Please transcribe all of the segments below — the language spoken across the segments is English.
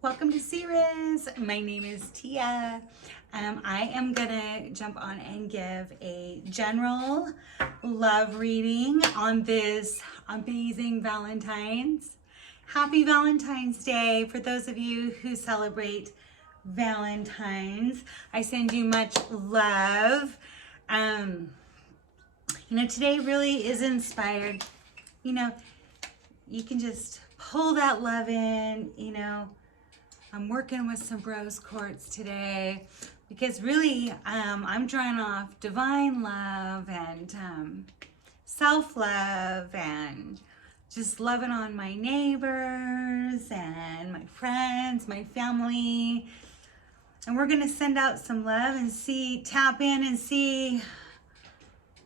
Welcome to Ceres. My name is Tia. I am gonna jump on and give a general love reading on this amazing Valentine's. Happy Valentine's Day for those of you who celebrate Valentine's. I send you much love. Today really is inspired. You can just pull that love in, I'm working with some rose quartz today because really I'm drawing off divine love and self-love and just loving on my neighbors and my friends, my family. And we're going to send out some love and tap in and see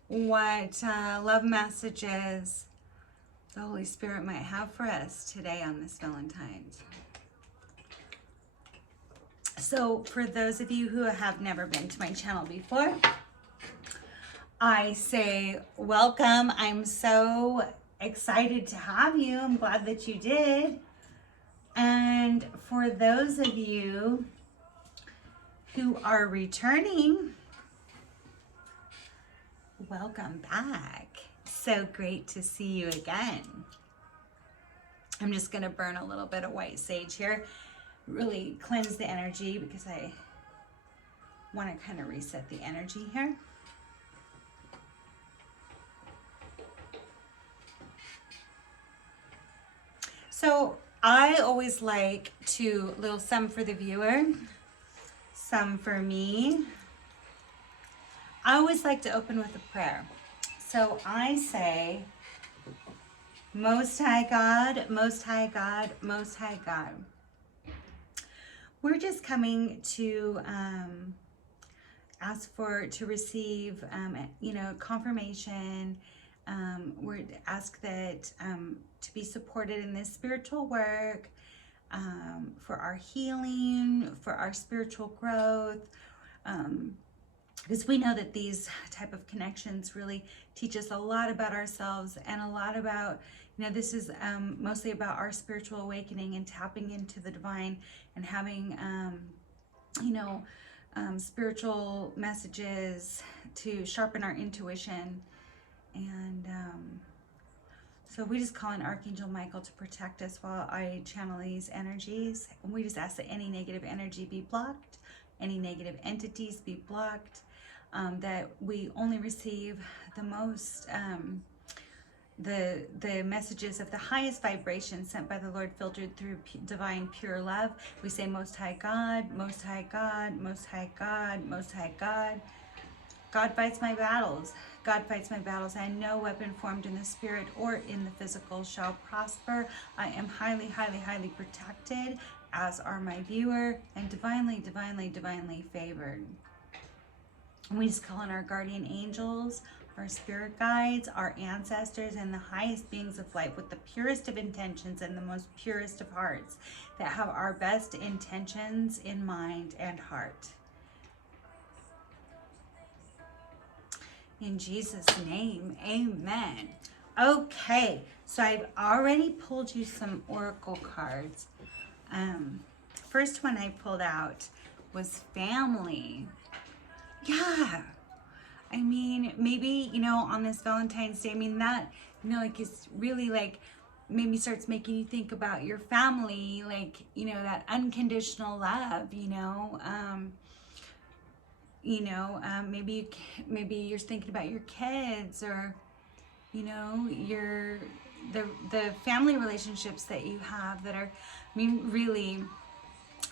what love messages the Holy Spirit might have for us today on this Valentine's. So for those of you who have never been to my channel before, I say welcome. I'm so excited to have you. I'm glad that you did. And for those of you who are returning, welcome back. So great to see you again. I'm just going to burn a little bit of white sage here. Really cleanse the energy because I want to kind of reset the energy here. So I always like to some for the viewer, some for me. I always like to open with a prayer. So I say, Most High God, Most High God, Most High God. We're just coming to receive, confirmation. We're ask that to be supported in this spiritual work, for our healing, for our spiritual growth, because we know that these type of connections really teach us a lot about ourselves and a lot about, this is mostly about our spiritual awakening and tapping into the divine and having, spiritual messages to sharpen our intuition. And so we just call in Archangel Michael to protect us while I channel these energies. And we just ask that any negative energy be blocked, any negative entities be blocked, that we only receive the most, the messages of the highest vibration sent by the Lord, filtered through divine pure love. We say, Most High God, Most High God, Most High God, Most High God. God fights my battles. God fights my battles, and no weapon formed in the spirit or in the physical shall prosper. I am highly, highly, highly protected, as are my viewer, and divinely, divinely, divinely favored. And we just call on our guardian angels, our spirit guides, our ancestors, and the highest beings of light with the purest of intentions and the most purest of hearts that have our best intentions in mind and heart. In Jesus' name, amen. Okay, so I've already pulled you some oracle cards. First one I pulled out was family. Yeah, I mean, maybe, on this Valentine's Day, that, it's really maybe starts making you think about your family, that unconditional love, maybe you're thinking about your kids, or the family relationships that you have that are, really,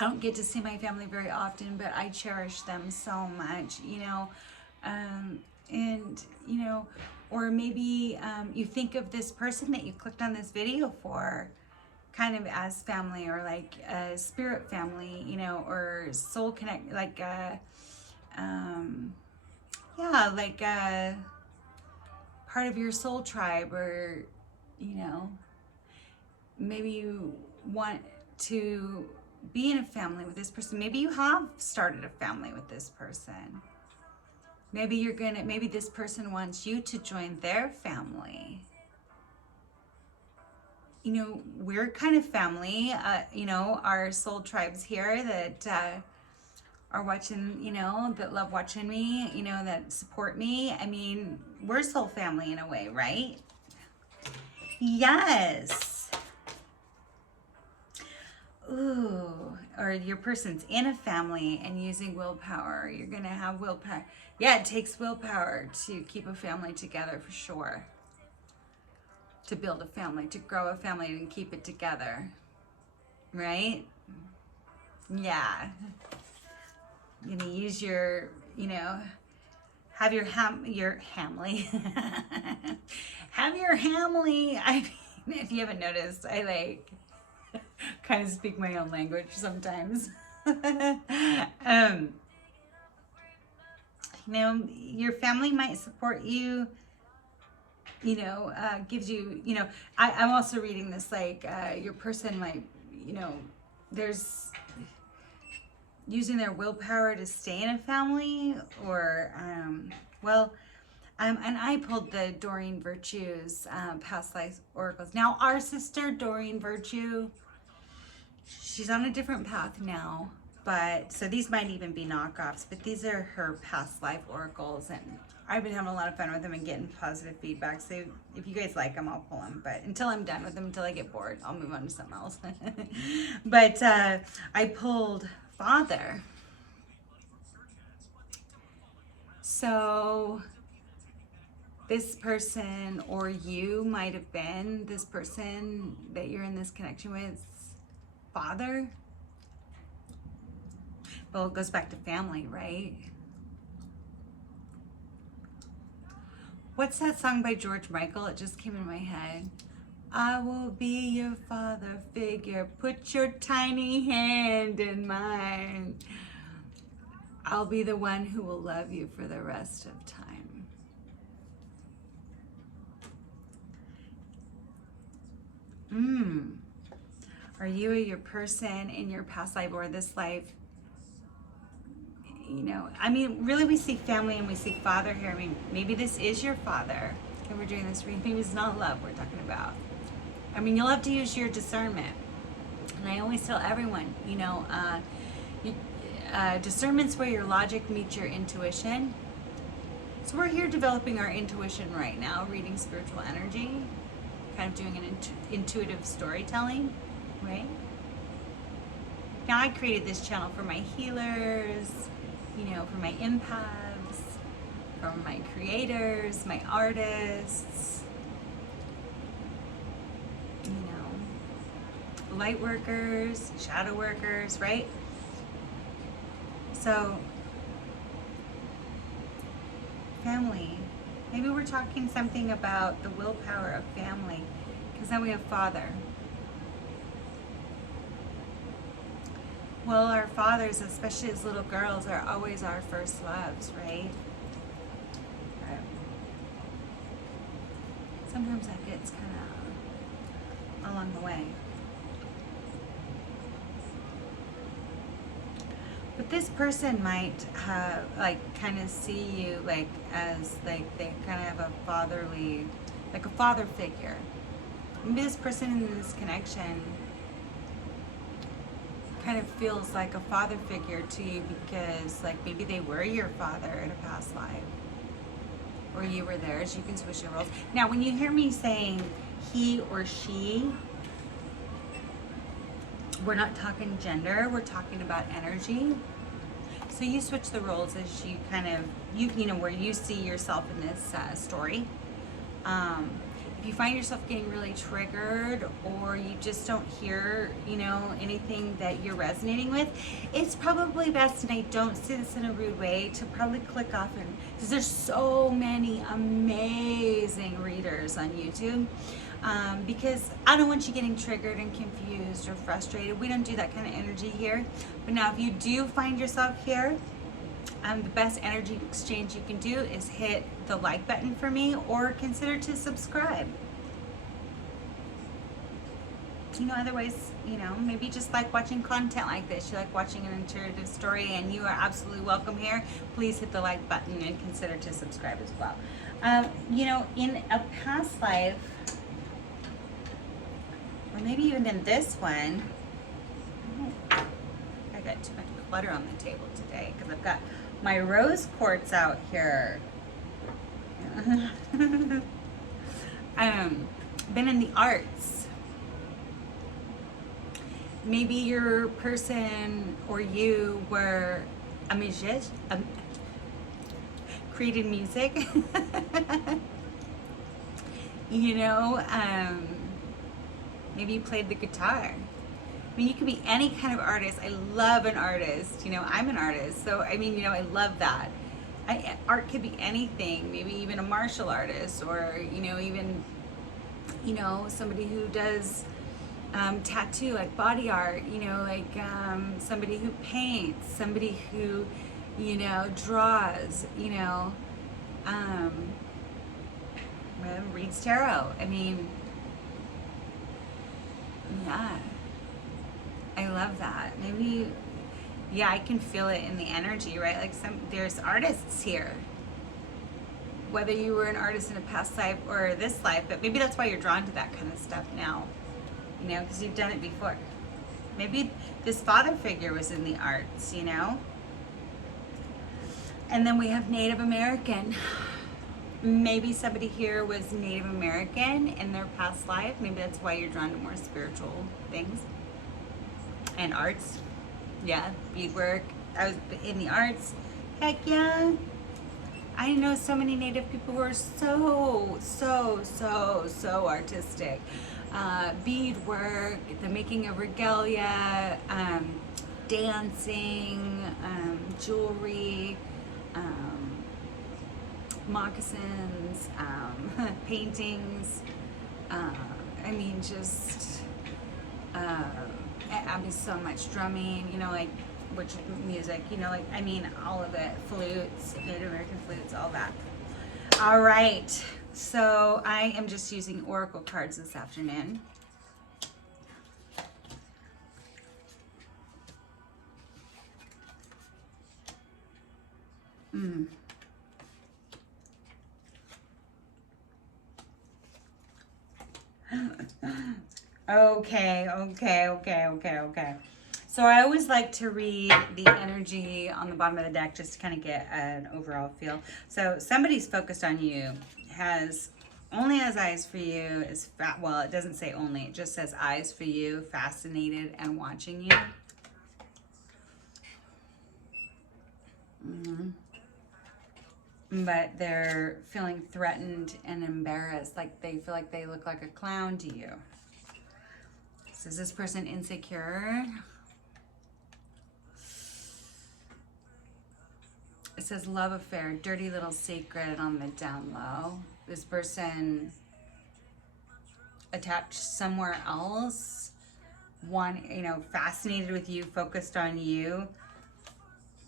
I don't get to see my family very often, but I cherish them so much, or maybe you think of this person that you clicked on this video for kind of as family, or like a spirit family, or soul connect, like a part of your soul tribe, or maybe you want to be in a family with this person. Maybe you have started a family with this person. Maybe this person wants you to join their family. you know, we're kind of family, you know, our soul tribes here that are watching, you know, that love watching me, you know, that support me. I mean, we're soul family in a way, right? Yes. Ooh, or your person's in a family and using willpower. You're going to have willpower. Yeah, it takes willpower to keep a family together for sure. To build a family, to grow a family and keep it together. Right? Yeah. You're going to use your, you know, have your family. Have your family. I mean, if you haven't noticed, I like kind of speak my own language sometimes. You know, your family might support you, you know, gives you, you know, I'm also reading this, like, your person might, you know, there's using their willpower to stay in a family, or, well, and I pulled the Doreen Virtue's past life oracles. Now, our sister, Doreen Virtue, she's on a different path now, but so these might even be knockoffs, but these are her past life oracles, and I've been having a lot of fun with them and getting positive feedback. So if you guys like them, I'll pull them, but until I'm done with them, until I get bored, I'll move on to something else. But I pulled Father. So this person, or you might have been this person that you're in this connection with, father. Well, it goes back to family, right? What's that song by George Michael? It just came in my head. I will be your father figure. Put your tiny hand in mine. I'll be the one who will love you for the rest of time. Are you or your person in your past life or this life? You know, I mean, really, we see family and we see father here. I mean, maybe this is your father, and we're doing this reading. Maybe it's not love we're talking about. I mean, you'll have to use your discernment. And I always tell everyone, you know, discernment's where your logic meets your intuition. So we're here developing our intuition right now, reading spiritual energy, kind of doing an intuitive storytelling, right? Now, I created this channel for my healers, you know, for my empaths, for my creators, my artists, you know, light workers, shadow workers, right? So, family. Maybe we're talking something about the willpower of family, because then we have father. Well, our fathers, especially as little girls, are always our first loves, right? Sometimes that gets kind of along the way. But this person might have, like, kind of see you, like, as, like, they kind of have a fatherly, like a father figure. Maybe this person in this connection kind of feels like a father figure to you because, like, maybe they were your father in a past life, or you were theirs. You can switch your roles. Now, when you hear me saying he or she, we're not talking gender, we're talking about energy. So you switch the roles as you kind of, you know, where you see yourself in this story. If you find yourself getting really triggered, or you just don't hear, you know, anything that you're resonating with, it's probably best, and I don't say this in a rude way, to probably click off, and because there's so many amazing readers on YouTube. Because I don't want you getting triggered and confused or frustrated. We don't do that kind of energy here. But now, if you do find yourself here, the best energy exchange you can do is hit the like button for me, or consider to subscribe. You know, otherwise, you know, maybe you just like watching content like this. You like watching an intuitive story, and you are absolutely welcome here. Please hit the like button and consider to subscribe as well. You know, in a past life, Or maybe even in this one. I got too much clutter on the table today because I've got my rose quartz out here. Been in the arts. Maybe your person or you were a musician, created music. You know, maybe you played the guitar. I mean, you could be any kind of artist. I love an artist. You know, I'm an artist. So, I mean, you know, I love that. Art could be anything. Maybe even a martial artist, or, you know, even, you know, somebody who does tattoo, like body art, you know, like somebody who paints, somebody who, you know, draws, you know, reads tarot. I mean, yeah, I love that. Maybe, yeah, I can feel it in the energy, right? Like there's artists here. Whether you were an artist in a past life or this life, but maybe that's why you're drawn to that kind of stuff now, you know, because you've done it before. Maybe this father figure was in the arts, you know? And then we have Native American. Maybe somebody here was Native American in their past life. Maybe that's why you're drawn to more spiritual things and arts. Yeah, beadwork. I was in the arts. Heck yeah. I know so many Native people who are so artistic. Beadwork, the making of regalia, dancing, jewelry, moccasins, paintings. I mean, just, I mean, so much drumming, you know, like, which music, you know, like, I mean, all of it, flutes, Native American flutes, all that. All right, so I am just using oracle cards this afternoon. Okay. So I always like to read the energy on the bottom of the deck just to kind of get an overall feel. So somebody's focused on you, only has eyes for you, well, it doesn't say only, it just says eyes for you, fascinated and watching you. But they're feeling threatened and embarrassed, like they feel like they look like a clown to you. So is this person insecure? It says love affair, dirty little secret on the down low. This person attached somewhere else, fascinated with you, focused on you,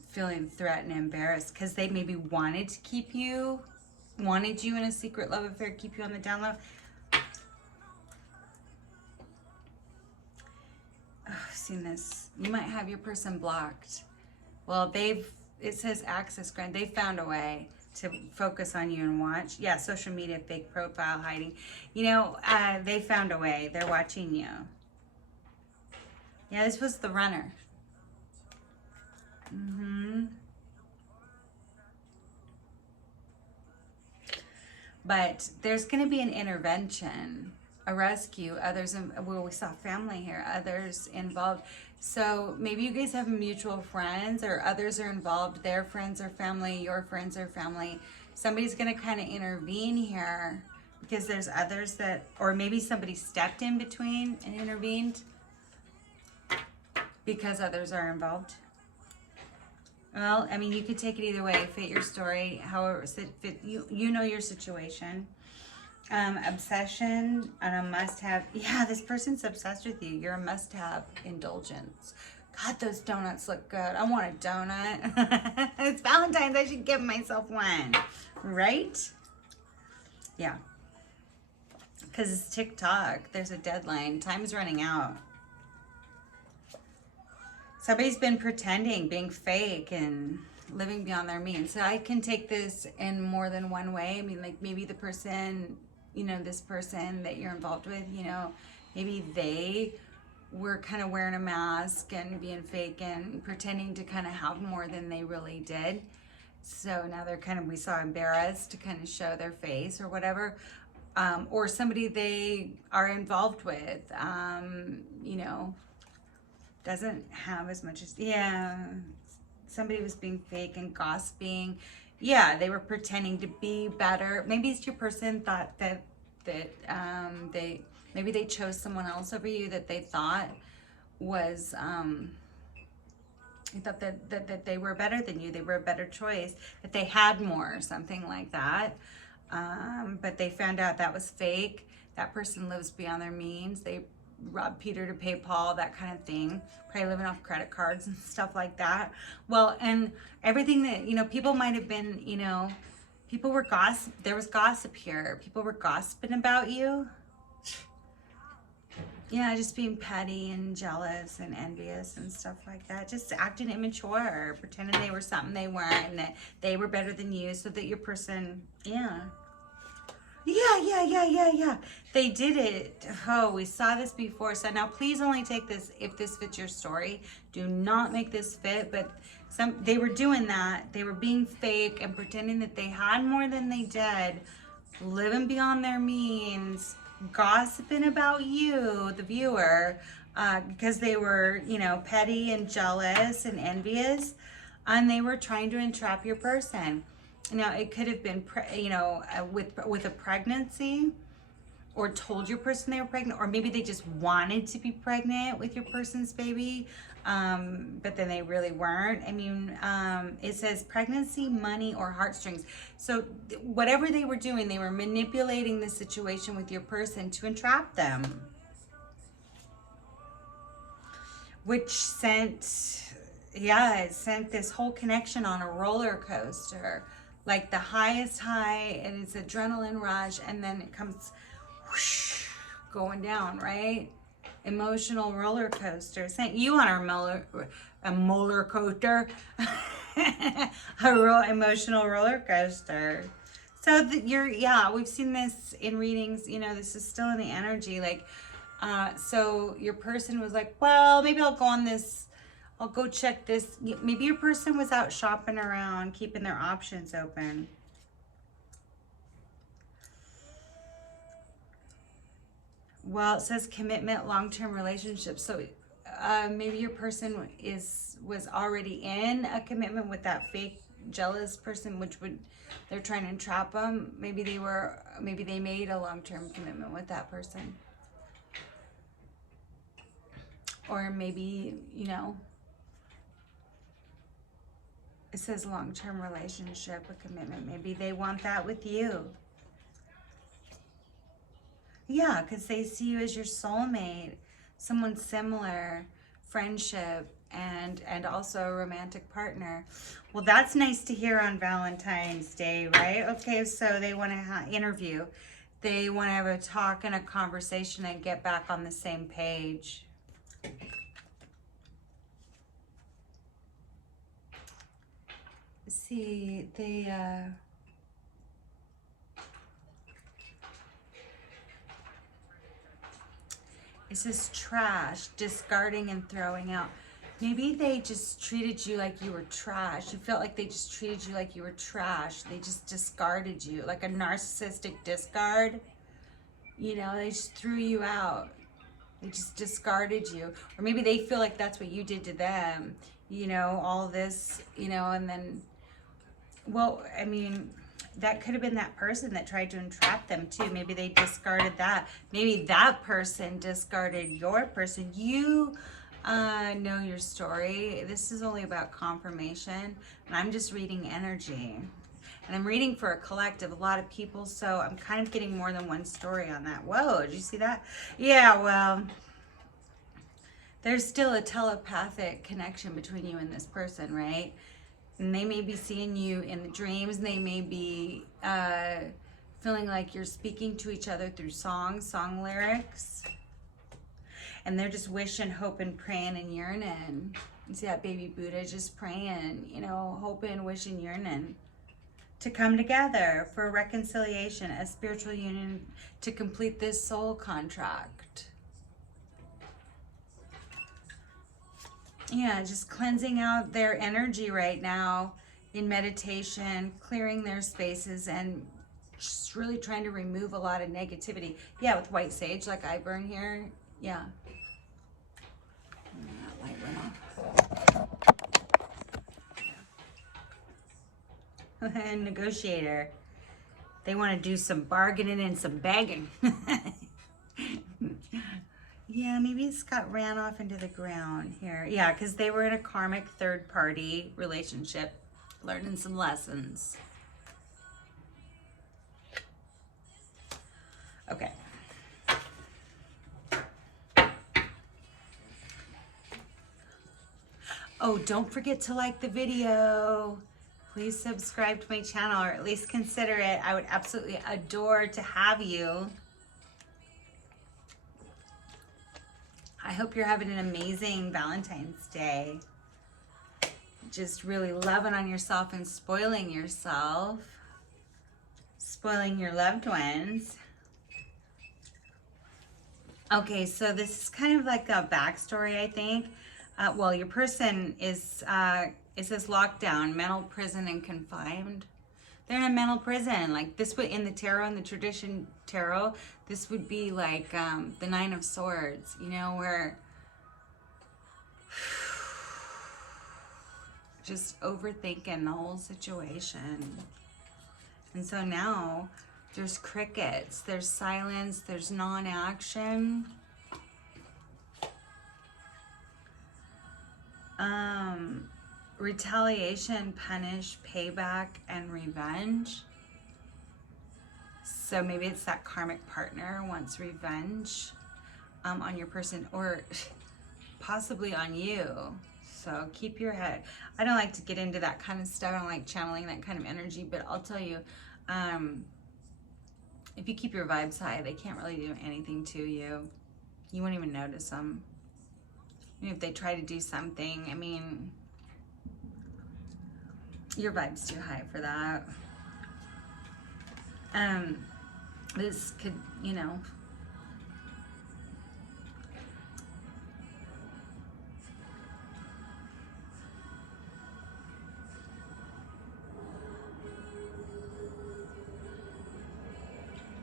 feeling threatened and embarrassed because they maybe wanted you in a secret love affair, keep you on the down low. Oh, I've seen this. You might have your person blocked. Well, it says access grant. They found a way to focus on you and watch. Yeah, social media, fake profile, hiding. You know, they found a way. They're watching you. Yeah, this was the runner. But there's going to be an intervention, a rescue, we saw family here, others involved. So maybe you guys have mutual friends, or others are involved, their friends or family, your friends or family. Somebody's going to kind of intervene here because there's others or maybe somebody stepped in between and intervened because others are involved. Well, I mean, you could take it either way. Fit your story, however, you know your situation. Obsession and a must-have. Yeah, this person's obsessed with you. You're a must-have indulgence. God, those donuts look good. I want a donut. It's Valentine's. I should give myself one. Right? Yeah. Because it's TikTok. There's a deadline. Time's running out. Somebody's been pretending, being fake, and living beyond their means. So I can take this in more than one way. I mean, like maybe the person, this person that you're involved with, Maybe they were kind of wearing a mask and being fake and pretending to kind of have more than they really did. So now they're kind of, we saw embarrassed to kind of show their face or whatever. Or somebody they are involved with, you know, doesn't have as much as, yeah, somebody was being fake and gossiping. Yeah, they were pretending to be better. Maybe it's your person thought that maybe they chose someone else over you that they thought was, they thought that they were better than you. They were a better choice, that they had more or something like that. But they found out that was fake. That person lives beyond their means. They robbed Peter to pay Paul, that kind of thing. Probably living off credit cards and stuff like that. Well, and everything that, you know, people might have been, you know, people were gossip. There was gossip here. People were gossiping about you. Yeah, just being petty and jealous and envious and stuff like that. Just acting immature, pretending they were something they weren't, and that they were better than you, so that your person, yeah. Yeah. They did it. Oh, we saw this before. So now please only take this if this fits your story. Do not make this fit, but they were doing that. They were being fake and pretending that they had more than they did, living beyond their means, gossiping about you, the viewer, because they were, you know, petty and jealous and envious, and they were trying to entrap your person. Now, it could have been, you know, with a pregnancy, or told your person they were pregnant, or maybe they just wanted to be pregnant with your person's baby, but then they really weren't. I mean, it says pregnancy, money, or heartstrings. So whatever they were doing, they were manipulating the situation with your person to entrap them, which sent, yeah, it sent this whole connection on a roller coaster. Like the highest high, and it's adrenaline rush, and then it comes whoosh, going down, right? Emotional roller coaster. Sent you on a roller coaster, emotional roller coaster. So yeah, we've seen this in readings. You know, this is still in the energy. Like, so your person was like, well, maybe I'll go on this. I'll go check this. Maybe your person was out shopping around, keeping their options open. Well, it says commitment, long-term relationships. So maybe your person was already in a commitment with that fake jealous person, they're trying to entrap them. Maybe they made a long-term commitment with that person. Or maybe, you know, it says long-term relationship, a commitment. Maybe they want that with you. Yeah, because they see you as your soulmate, someone similar, friendship, and also a romantic partner. Well, that's nice to hear on Valentine's Day, right? Okay, so they want to interview. They want to have a talk and a conversation and get back on the same page. See, it says trash, discarding and throwing out. Maybe they just treated you like you were trash. You felt like they just treated you like you were trash. They just discarded you, like a narcissistic discard. You know, they just threw you out. They just discarded you. Or maybe they feel like that's what you did to them. You know, all this, you know, and then, well, I mean, that could have been that person that tried to entrap them too. Maybe they discarded that. Maybe that person discarded your person. You know your story. This is only about confirmation, and I'm just reading energy. And I'm reading for a collective, a lot of people, so I'm kind of getting more than one story on that. Whoa, did you see that? Yeah, well, there's still a telepathic connection between you and this person, right? And they may be seeing you in the dreams. They may be feeling like you're speaking to each other through song lyrics. And they're just wishing, hoping, praying, and yearning. You see that baby Buddha just praying, you know, hoping, wishing, yearning to come together for a reconciliation, a spiritual union, to complete this soul contract. Yeah, just cleansing out their energy right now in meditation, clearing their spaces, and just really trying to remove a lot of negativity. Yeah, with white sage like I burn here. Yeah. That light went off. And negotiator. They want to do some bargaining and some begging. Yeah, maybe Scott ran off into the ground here. Yeah, because they were in a karmic third-party relationship, learning some lessons. Okay. Oh, don't forget to like the video. Please subscribe to my channel, or at least consider it. I would absolutely adore to have you. I hope you're having an amazing Valentine's Day. Just really loving on yourself and spoiling yourself. Spoiling your loved ones. Okay, so this is kind of like a backstory, I think. Well, your person is, it says lockdown, mental prison and confined. They're in a mental prison. Like this would, in the tarot, in the tradition tarot, this would be like the Nine of Swords, you know, where just overthinking the whole situation. And so now there's crickets, there's silence, there's non-action. Retaliation, punish, payback, and revenge. So maybe it's that karmic partner wants revenge on your person, or possibly on you. So keep your head. I don't like to get into that kind of stuff. I don't like channeling that kind of energy, but I'll tell you, if you keep your vibes high, they can't really do anything to you. You won't even notice them. Even if they try to do something, I mean, your vibe's too high for that. This could, you know,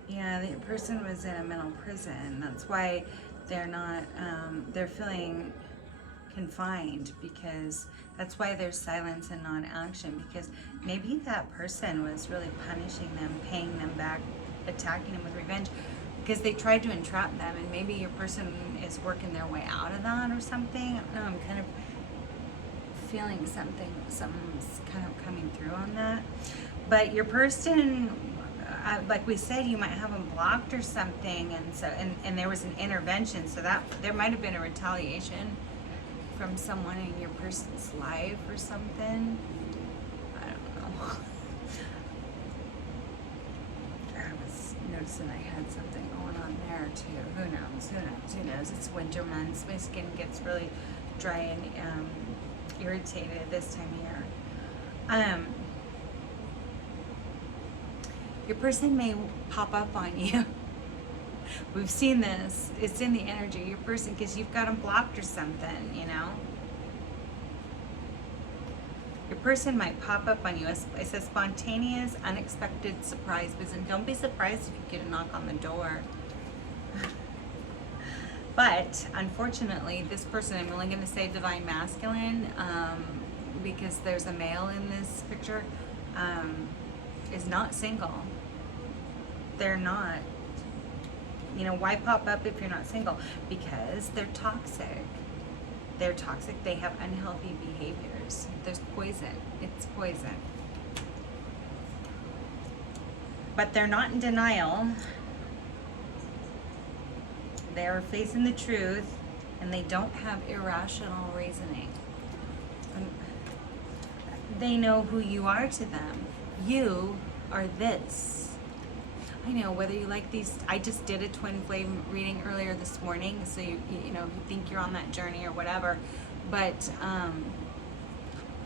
yeah, the person was in a mental prison. That's why they're not, they're feeling confined, because that's why there's silence and non-action, because maybe that person was really punishing them, paying them back, attacking them with revenge, because they tried to entrap them, and maybe your person is working their way out of that or something. I don't know, I'm kind of feeling something's kind of coming through on that. But your person, like we said, you might have them blocked or something, and so and there was an intervention, so that there might have been a retaliation from someone in your person's life or something. I don't know. I was noticing I had something going on there too. Who knows? Who knows? Who knows? It's winter months. My skin gets really dry and irritated this time of year. Your person may pop up on you. We've seen this. It's in the energy. Your person, because you've got them blocked or something, you know. Your person might pop up on you. It says spontaneous, unexpected surprise visit. Don't be surprised if you get a knock on the door. But unfortunately, this person, I'm only going to say divine masculine, because there's a male in this picture, is not single. They're not. You know, why pop up if you're not single? Because they're toxic. They're toxic. They have unhealthy behaviors. There's poison. It's poison. But they're not in denial. They're facing the truth, and they don't have irrational reasoning. They know who you are to them. You are this. I know, whether you like these, I just did a twin flame reading earlier this morning, so you know, you think you're on that journey or whatever, but I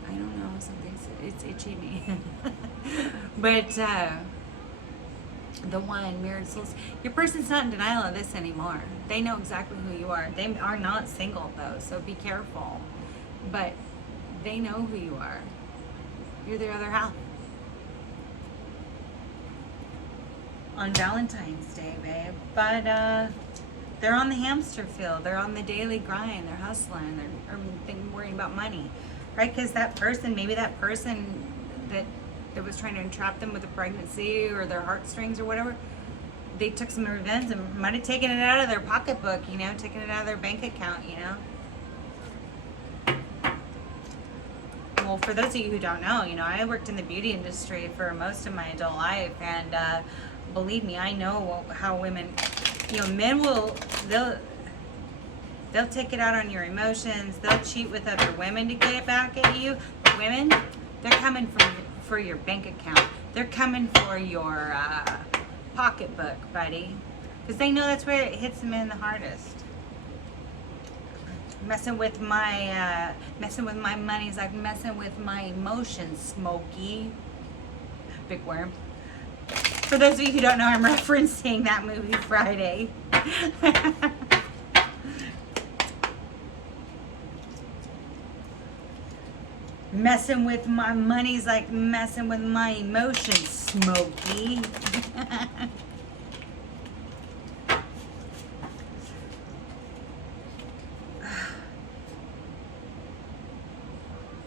don't know, it's itchy me. But the one, mirrored souls, your person's not in denial of this anymore. They know exactly who you are. They are not single though, so be careful. but they know who you are. You're their other half. On Valentine's Day, babe. But they're on the hamster wheel. They're on the daily grind. They're hustling. They're worrying about money, right? Because that person, maybe that person that was trying to entrap them with a pregnancy or their heartstrings or whatever, they took some revenge and might have taken it out of their pocketbook, you know, taken it out of their bank account, you know. Well, for those of you who don't know, you know, I worked in the beauty industry for most of my adult life, and believe me, I know how women, you know, men will, they'll take it out on your emotions. They'll cheat with other women to get it back at you. But women, they're coming for your bank account. They're coming for your pocketbook, buddy, because they know that's where it hits them in the hardest. Messing with my money is like messing with my emotions, Smokey. Big worm. For those of you who don't know, I'm referencing that movie Friday. Messing with my money's like messing with my emotions, Smokey.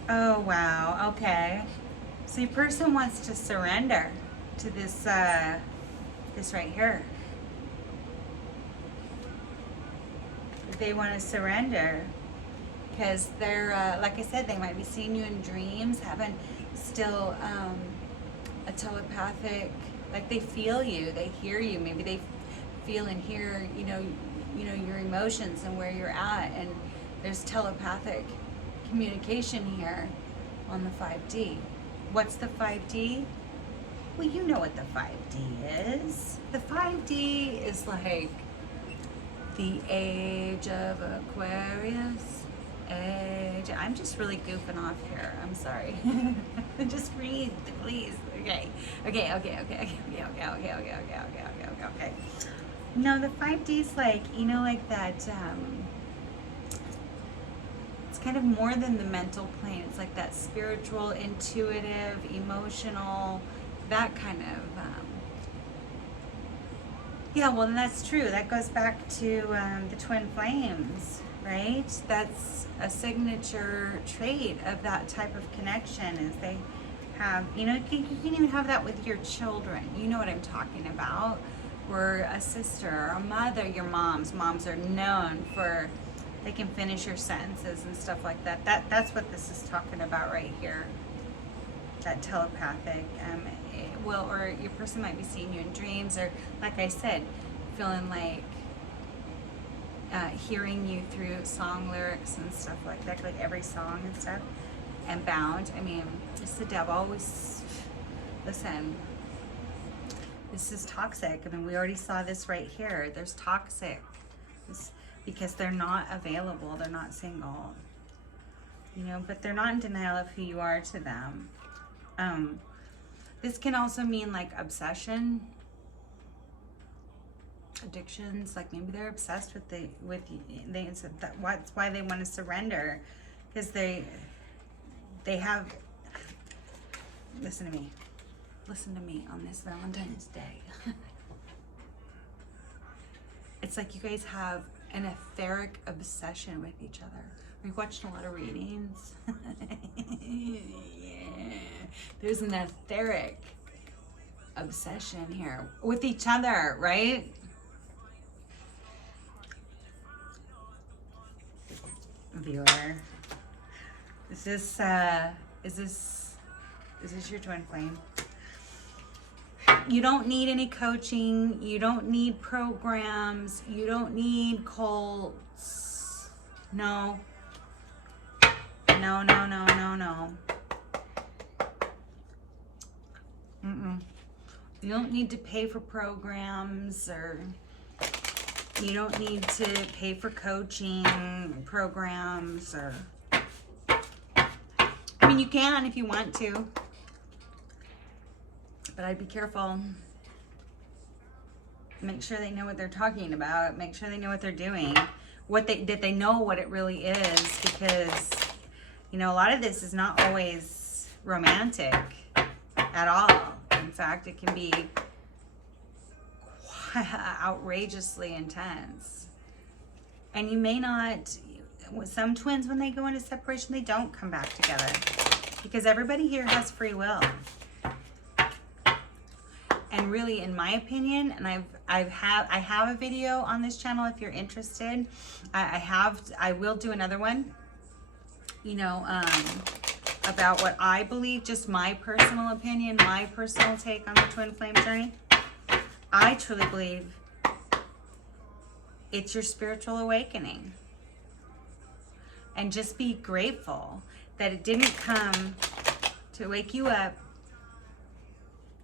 Oh, wow. Okay. So your person wants to surrender to this, this right here. They want to surrender because they're, like I said, they might be seeing you in dreams, having still a telepathic, like they feel you, they hear you. Maybe they feel and hear, you know, your emotions and where you're at, and there's telepathic communication here on the 5D. What's the 5D? Well, you know what the 5D is. The 5D is like the age of Aquarius. I'm just really goofing off here. I'm sorry. Just breathe, please. Okay. No, the 5D is like, you know, like that, it's kind of more than the mental plane. It's like that spiritual, intuitive, emotional, that kind of, yeah, well, that's true. That goes back to the twin flames, right? That's a signature trait of that type of connection, is they have, you know, you can even have that with your children. You know what I'm talking about. Or a sister or a mother, your moms. Moms are known for, they can finish your sentences and stuff like that. That's what this is talking about right here. That telepathic, well, or your person might be seeing you in dreams, or like I said, feeling like hearing you through song lyrics and stuff like that, like every song and stuff. And bound, I mean, it's the devil. Listen, this is toxic. I mean, we already saw this right here. There's toxic. Because they're not available, they're not single, you know, but they're not in denial of who you are to them. This can also mean like obsession, addictions. Like maybe they're obsessed with that's why they want to surrender, because they have. Listen to me on this Valentine's Day. It's like you guys have an etheric obsession with each other. Are you watching a lot of readings? Yeah. There's an etheric obsession here with each other, right? Viewer, is this your twin flame? You don't need any coaching. You don't need programs. You don't need cults. No. No. You don't need to pay for programs, or you don't need to pay for coaching programs, or I mean, you can if you want to. But I'd be careful. Make sure they know what they're talking about. Make sure they know what they're doing. That they know what it really is, because You know, a lot of this is not always romantic at all. In fact, it can be outrageously intense. And you may not, some twins, when they go into separation, they don't come back together, because everybody here has free will. And really, in my opinion, and I have a video on this channel if you're interested. I will do another one, you know, about what I believe, just my personal opinion, my personal take on the twin flame journey. I truly believe it's your spiritual awakening. And just be grateful that it didn't come to wake you up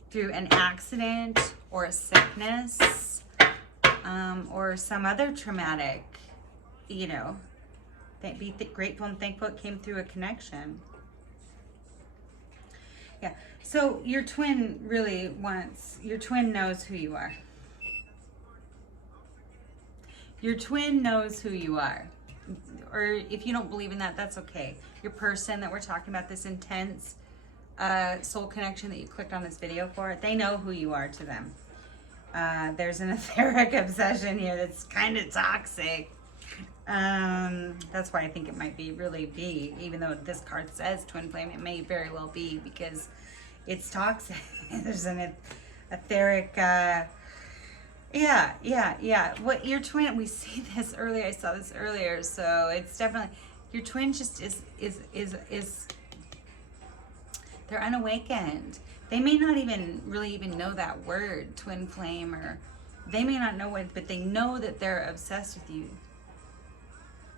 through an accident or a sickness, or some other traumatic, you know. Be grateful and thankful it came through a connection. Yeah, so your twin really wants, your twin knows who you are. Your twin knows who you are. Or if you don't believe in that, that's okay. Your person that we're talking about, this intense soul connection that you clicked on this video for, they know who you are to them. There's an etheric obsession here that's kind of toxic. That's why I think it might really be, even though this card says twin flame, it may very well be, because it's toxic. There's an etheric, yeah. What your twin, we see this earlier, I saw this earlier, so it's definitely, your twin just is they're unawakened. They may not really even know that word, twin flame, or they may not know it, but they know that they're obsessed with you.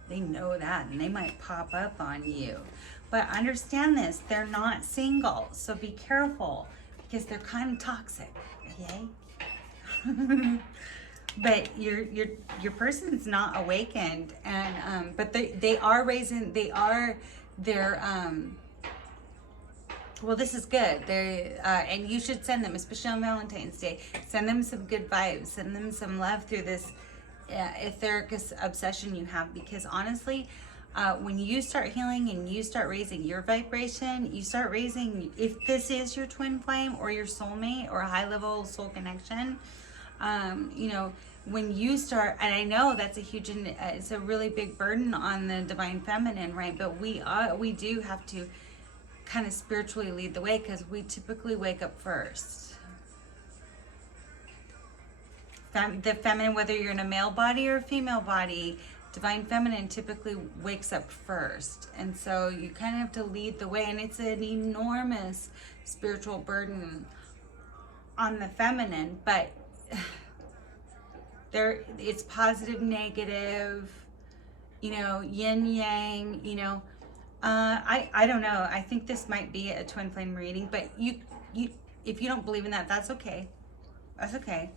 They know that, and they might pop up on you. But understand this, they're not single, so be careful, because they're kind of toxic, okay? But your person's not awakened, and but they are raising, well, this is good. And you should send them, especially on Valentine's Day, send them some good vibes, send them some love through this etheric obsession you have, because honestly, when you start healing and you start raising your vibration, you start raising, if this is your twin flame or your soulmate or a high level soul connection, you know, when you start, and I know that's a huge, it's a really big burden on the divine feminine, right? But we do have to kind of spiritually lead the way, because we typically wake up first. The feminine, whether you're in a male body or a female body, divine feminine typically wakes up first. And so you kind of have to lead the way, and it's an enormous spiritual burden on the feminine, but it's positive, negative, you know, yin yang, you know. I don't know. I think this might be a twin flame reading, but you if you don't believe in that, that's okay. That's okay.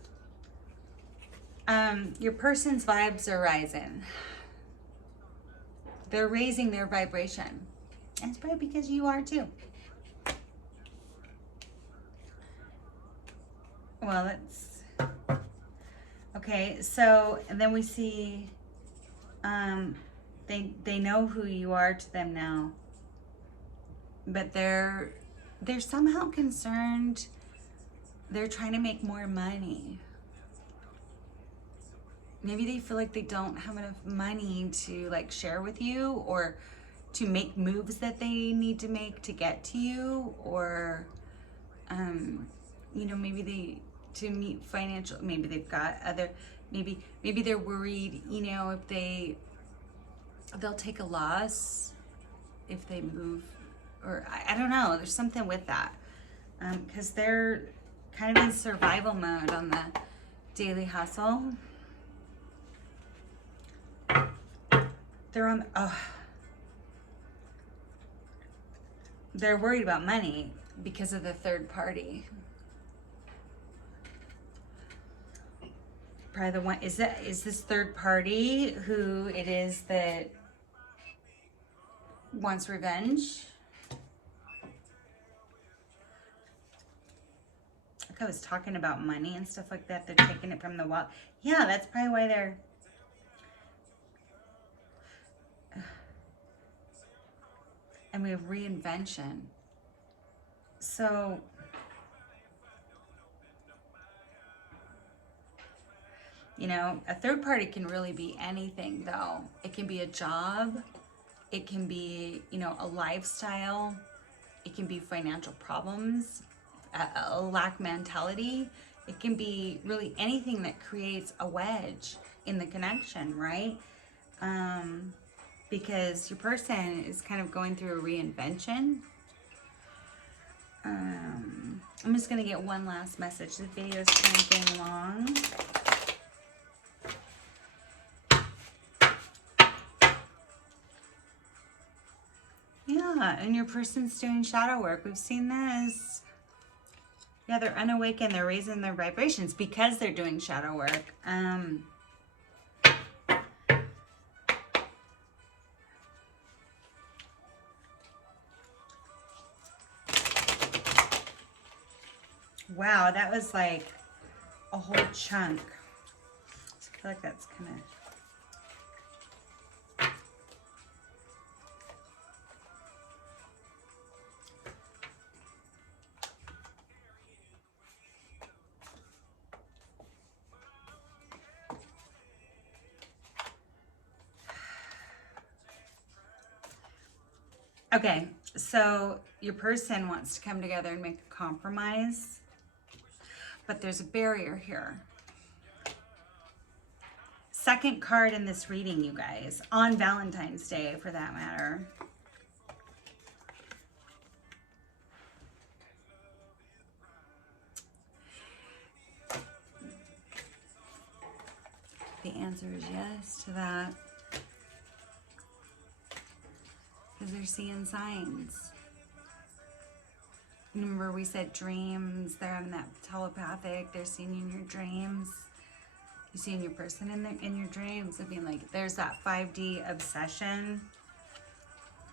Your person's vibes are rising. They're raising their vibration. And it's probably because you are too. Well, let's, okay, so, and then we see, they know who you are to them now, but they're somehow concerned. They're trying to make more money. Maybe they feel like they don't have enough money to like share with you, or to make moves that they need to make to get to you, or, you know, maybe to meet financial, maybe they've got other, maybe they're worried, you know, if they'll take a loss if they move, or I don't know, there's something with that, because they're kind of in survival mode on the daily hustle. They're on, they're worried about money because of the third party. Probably the one, is this third party who it is that wants revenge? Like I was talking about money and stuff like that. They're taking it from the wall. Yeah, that's probably why they're, and we have reinvention. So you know, a third party can really be anything though. It can be a job, it can be, you know, a lifestyle, it can be financial problems, a lack mentality. It can be really anything that creates a wedge in the connection, right? Because your person is kind of going through a reinvention. I'm just going to get one last message. The video is kind of getting long. Yeah, and your person's doing shadow work. We've seen this. Yeah, they're unawakened. They're raising their vibrations because they're doing shadow work. Wow, that was like a whole chunk. I feel like that's kind of... Okay, so your person wants to come together and make a compromise, but there's a barrier here. Second card in this reading, you guys, on Valentine's Day for that matter. The answer is yes to that. Because they're seeing signs. Remember we said dreams, they're having that telepathic, they're seeing you in your dreams. You're seeing your person in your dreams. I mean, like, there's that 5D obsession.